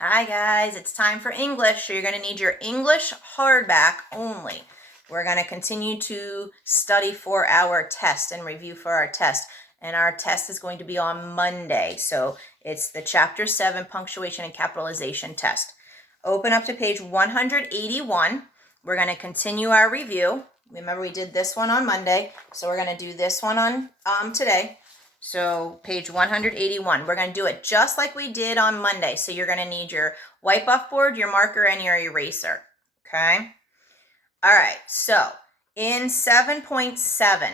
Hi guys, it's time for English. So you're going to need your English hardback only. We're going to continue to study for our test and review for our test. And our test is going to be on Monday. So it's the Chapter 7 Punctuation and Capitalization test. Open up to page 181. We're going to continue our review. Remember we did this one on Monday. So we're going to do this one on today. So page 181, we're going to do it just like we did on Monday. So you're going to need your wipe off board, your marker, and your eraser. Okay. All right. So in 7.7,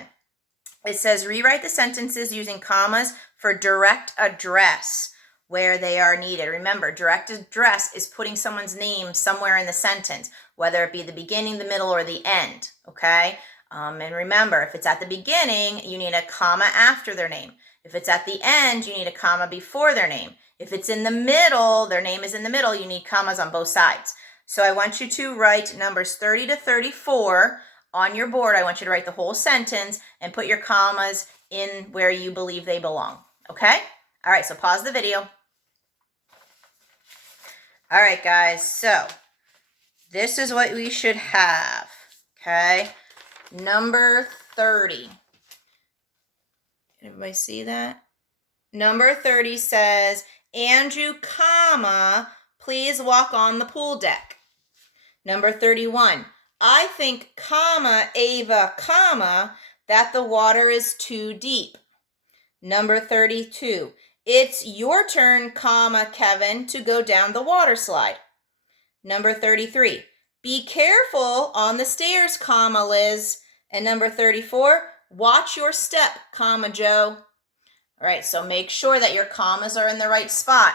it says rewrite the sentences using commas for direct address where they are needed. Remember, direct address is putting someone's name somewhere in the sentence, whether it be the beginning, the middle, or the end. Okay. And remember, if it's at the beginning, you need a comma after their name. If it's at the end, you need a comma before their name. If it's in the middle, their name is in the middle, you need commas on both sides. So I want you to write numbers 30 to 34 on your board. I want you to write the whole sentence and put your commas in where you believe they belong. Okay? All right, so pause the video. All right, guys, so this is what we should have. Okay? Number 30. Can everybody see that? Number 30 says, Andrew, comma, please walk on the pool deck. Number 31, I think, comma, Ava, comma, that the water is too deep. Number 32, it's your turn, comma, Kevin, to go down the water slide. Number 33, be careful on the stairs, comma, Liz. And number 34, watch your step, comma, Joe. All right, so make sure that your commas are in the right spot.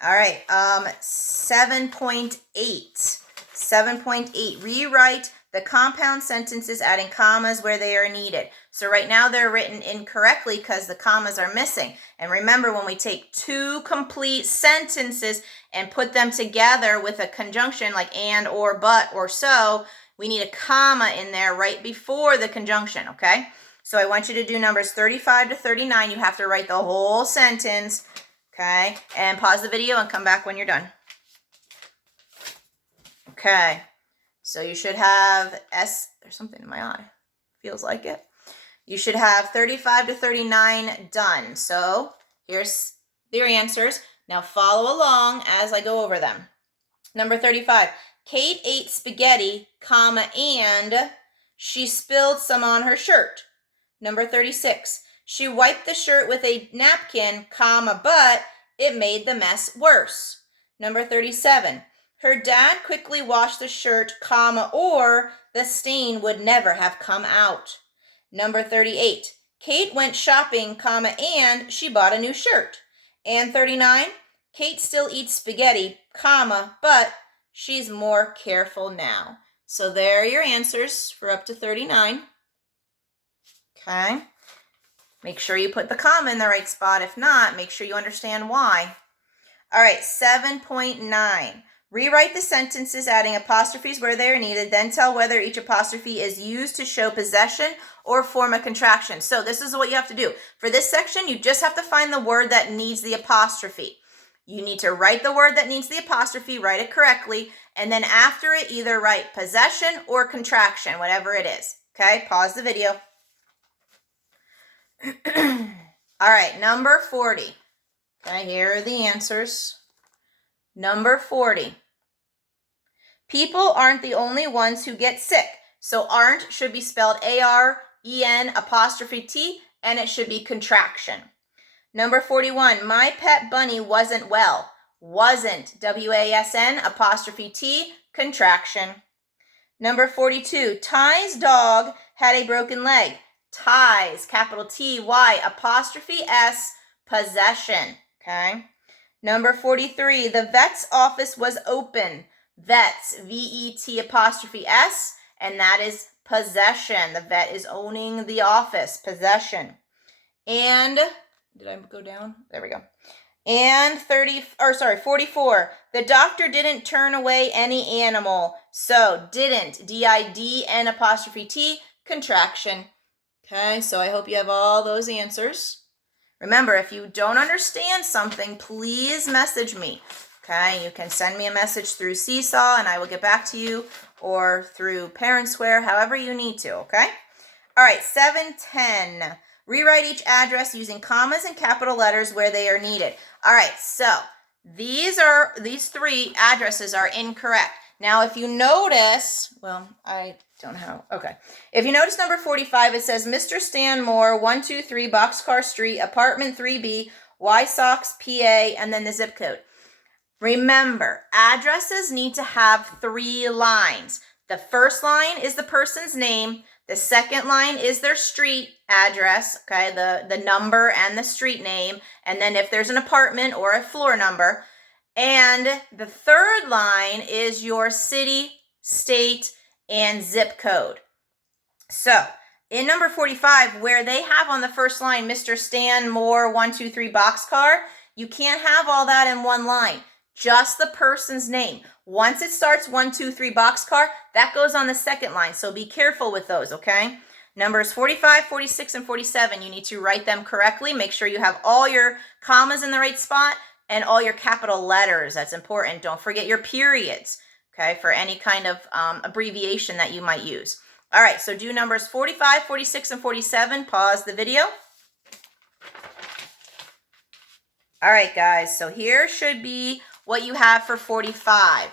All right, 7.8. 7.8, rewrite the compound sentences adding commas where they are needed. So right now they're written incorrectly because the commas are missing. And remember, when we take two complete sentences and put them together with a conjunction like and, or, but, or so, we need a comma in there right before the conjunction, okay? So I want you to do numbers 35 to 39. You have to write the whole sentence, okay? And pause the video and come back when you're done. Okay, so you should have there's something in my eye, feels like it. You should have 35 to 39 done. So here's their answers. Now follow along as I go over them. Number 35, Kate ate spaghetti, comma, and she spilled some on her shirt. Number 36, she wiped the shirt with a napkin, comma, but it made the mess worse. Number 37, her dad quickly washed the shirt, comma, or the stain would never have come out. Number 38, Kate went shopping, comma, and she bought a new shirt. And 39, Kate still eats spaghetti, comma, but she's more careful now. So there are your answers for up to 39. Okay. Make sure you put the comma in the right spot. If not, make sure you understand why. All right, 7.9. Rewrite the sentences adding apostrophes where they are needed, then tell whether each apostrophe is used to show possession or form a contraction. So this is what you have to do. For this section, you just have to find the word that needs the apostrophe. You need to write the word that needs the apostrophe, write it correctly, and then after it, either write possession or contraction, whatever it is. Okay, pause the video. All right, number 40. Okay, here are the answers. Number 40. People aren't the only ones who get sick. So aren't should be spelled A-R-E-N apostrophe T, and it should be contraction. Number 41. My pet bunny wasn't well. Wasn't, W-A-S-N apostrophe T, contraction. Number 42. Ty's dog had a broken leg. Ty's, capital T-Y apostrophe S, possession. Okay. Number 43, the vet's office was open. Vets, V-E-T apostrophe S, and that is possession. The vet is owning the office, possession. And, did I go down? There we go. And 44, the doctor didn't turn away any animal. So, didn't, D-I-D-N apostrophe T, contraction. Okay, so I hope you have all those answers. Remember, if you don't understand something, please message me. Okay, you can send me a message through Seesaw and I will get back to you, or through Parent Square, however you need to, okay? All right, 710. Rewrite each address using commas and capital letters where they are needed. All right, so these 3 addresses are incorrect. Now, if you notice, well, I don't have, okay. If you notice number 45, it says Mr. Stan Moore, 123 Boxcar Street, apartment 3B, Wysox, PA, and then the zip code. Remember, addresses need to have 3 lines. The first line is the person's name. The second line is their street address, okay, the number and the street name. And then if there's an apartment or a floor number. And the third line is your city, state, and zip code. So in number 45, where they have on the first line, Mr. Stan Moore, 123 Boxcar, you can't have all that in one line. Just the person's name. Once it starts 123 Boxcar, that goes on the second line. So be careful with those, okay? Numbers 45, 46, and 47, you need to write them correctly. Make sure you have all your commas in the right spot and all your capital letters. That's important. Don't forget your periods, okay, for any kind of abbreviation that you might use. All right, so do numbers 45, 46, and 47. Pause the video. All right, guys, so here should be what you have for 45.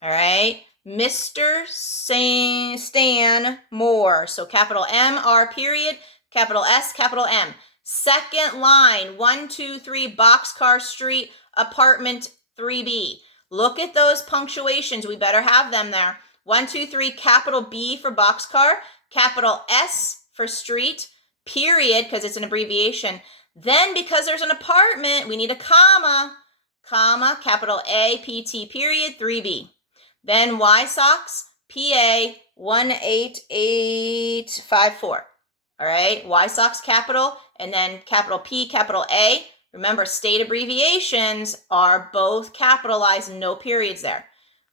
All right, Mr. Stan Moore. So capital M, R, period, capital S, capital M. Second line, 123 Boxcar Street, apartment 3B. Look at those punctuations. We better have them there. 123, capital B for Boxcar, capital S for street, period, because it's an abbreviation. Then, because there's an apartment, we need a comma, capital A, PT, period, 3B. Then Wysox, PA, 18854. All right, Wysox capital, and then capital P, capital A. Remember, state abbreviations are both capitalized, no periods there.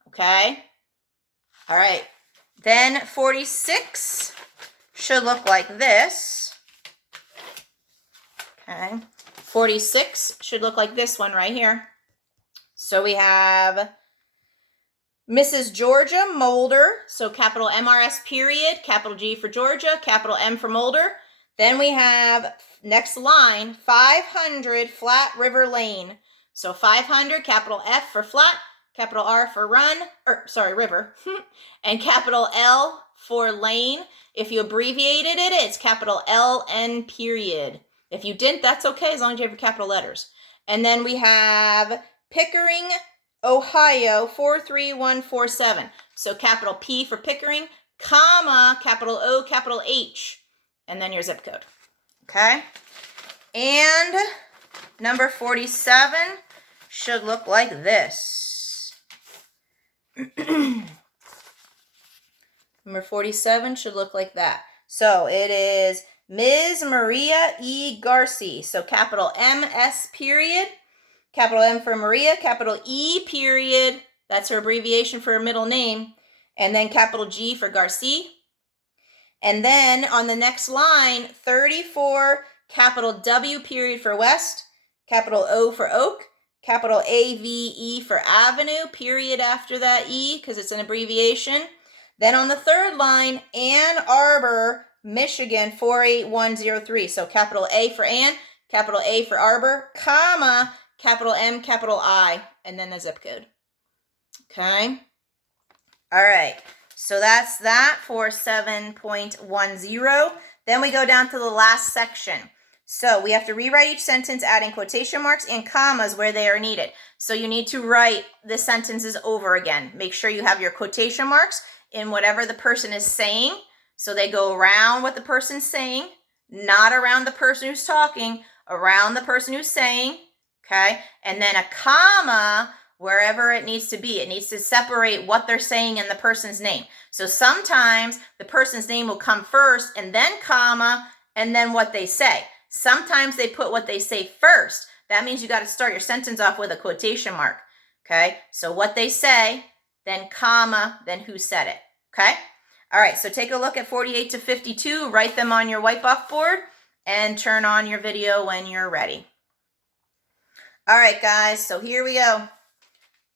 Okay? All right. Then 46 should look like this. Okay. 46 should look like this one right here. So we have Mrs. Georgia Mulder, so capital MRS period, capital G for Georgia, capital M for Mulder. Then we have, next line, 500 Flat River Lane. So 500, capital F for flat, capital R for river, and capital L for lane. If you abbreviated it, it's capital LN period. If you didn't, that's okay, as long as you have your capital letters. And then we have Pickering, Ohio, 43147. So capital P for Pickering, comma, capital O, capital H, and then your zip code. Okay? And number 47 should look like this. Number 47 should look like that. So it is Ms. Maria E. Garcia. So capital MS period, capital M for Maria, capital E period, that's her abbreviation for her middle name, and then capital G for Garcia. And then on the next line, 34, capital W period for West, capital O for Oak, capital AVE for Avenue, period after that E, because it's an abbreviation. Then on the third line, Ann Arbor, Michigan, 48103. So capital A for Ann, capital A for Arbor, comma, capital M, capital I, and then the zip code. Okay? All right. So that's that for 7.10. Then we go down to the last section. So we have to rewrite each sentence, adding quotation marks and commas where they are needed. So you need to write the sentences over again. Make sure you have your quotation marks in whatever the person is saying. So they go around what the person's saying, not around the person who's talking, around the person who's saying. Okay? And then a comma wherever it needs to be. It needs to separate what they're saying and the person's name. So sometimes the person's name will come first and then comma and then what they say. Sometimes they put what they say first. That means you got to start your sentence off with a quotation mark. Okay? So what they say, then comma, then who said it. Okay? All right, so take a look at 48 to 52. Write them on your wipe-off board and turn on your video when you're ready. All right, guys, so here we go.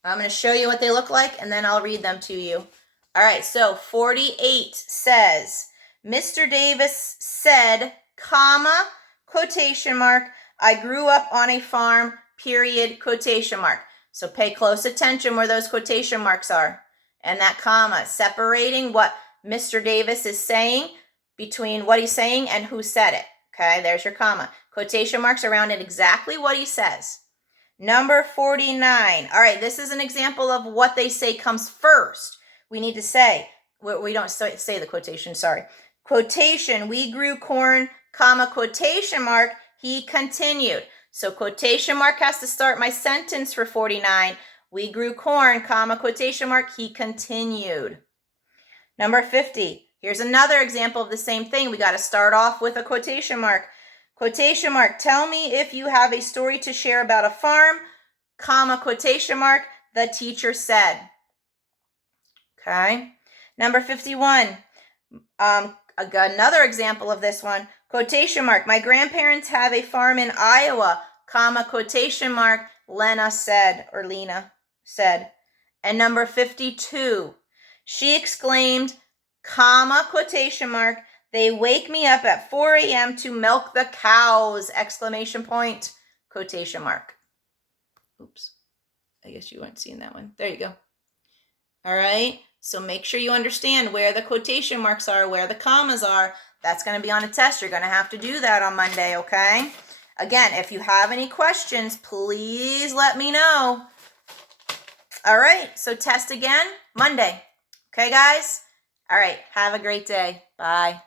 I'm going to show you what they look like, and then I'll read them to you. All right, so 48 says, Mr. Davis said, comma, quotation mark, I grew up on a farm, period, quotation mark. So pay close attention where those quotation marks are. And that comma, separating what Mr. Davis is saying between what he's saying and who said it. Okay, there's your comma. Quotation marks around it exactly what he says. Number 49. All right, this is an example of what they say comes first. We need to say, we don't say the quotation, sorry. Quotation, we grew corn, comma, quotation mark, he continued. So quotation mark has to start my sentence for 49. We grew corn, comma, quotation mark, he continued. Number 50. Here's another example of the same thing. We got to start off with a quotation mark. Quotation mark, tell me if you have a story to share about a farm, comma, quotation mark, the teacher said. Okay. Number 51. Another example of this one. Quotation mark, my grandparents have a farm in Iowa, comma, quotation mark, Lena said, or Lena said. And number 52. She exclaimed, comma, quotation mark, they wake me up at 4 a.m. to milk the cows, exclamation point, quotation mark. Oops. I guess you weren't seeing that one. There you go. All right. So make sure you understand where the quotation marks are, where the commas are. That's going to be on a test. You're going to have to do that on Monday, okay? Again, if you have any questions, please let me know. All right. So test again Monday. Okay, guys? All right. Have a great day. Bye.